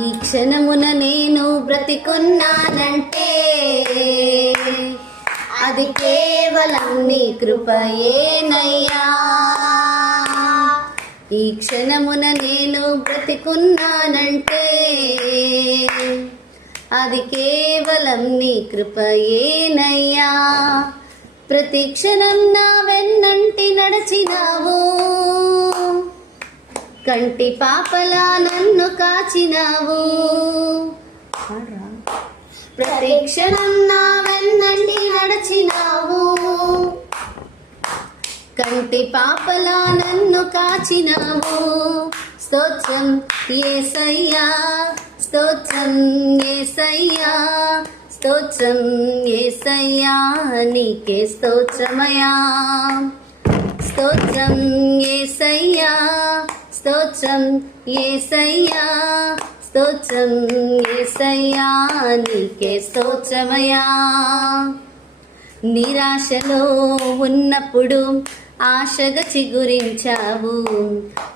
ఈ క్షణమున నేను బ్రతికున్నానంటే అది కేవలం నీ కృపయేనయ్యా. ఈ క్షణమున నేను బ్రతికున్నానంటే అది కేవలం నీ కృపయేనయ్యా. ప్రతి క్షణం నా వెన్నంటి నడిచినావు, కంటి పాపలా నన్ను కాచినావు. ప్రతి క్షణం నా వెన్నంటి నడిచినావు, కంటి పాపలా నన్ను కాచినావు. స్తోత్రం యేసయ్యా, స్తోత్రం యేసయ్యా, స్తోత్రం యేసయ్యా, నీకే స్తోత్రమయా. స్తోత్రం యేసయ్యా, స్తోత్రం యేసయ్యా, స్తోత్రం యేసయ్యా, నీకే స్తోత్రమయా. నిరాశలో ఉన్నప్పుడు ఆశగా చిగురించావు,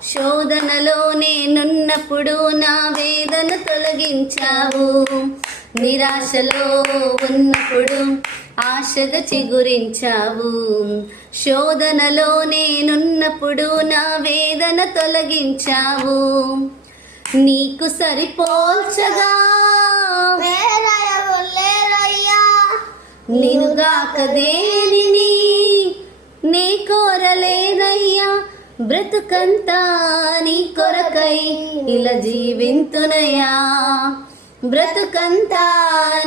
శోధనలో నేనున్నప్పుడు నా వేదన తొలగించావు. నిరాశలో ఉన్నప్పుడు ఆశగా చిగురించావు, శోధనలో నేనున్నప్పుడు నా వేదన తొలగించావు. నీకు సరిపోల్చగా నినుగాక దేనిని నీ కోరలేదయ్యా. బ్రతుకంతా నీ కొరకై ఇలా జీవింతునయా, బ్రతుకంతా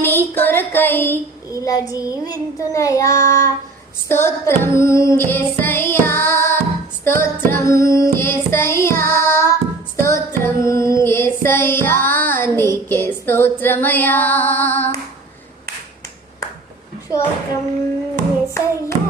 నీ కొరకై ఇలా జీవింతునయా. స్తోత్రం యేసయ్యా, స్తోత్రం యేసయ్యా, స్తోత్రం యేసయ్యా, నీకే స్తోత్రమయా. స్తోత్రం యేసయ్యా.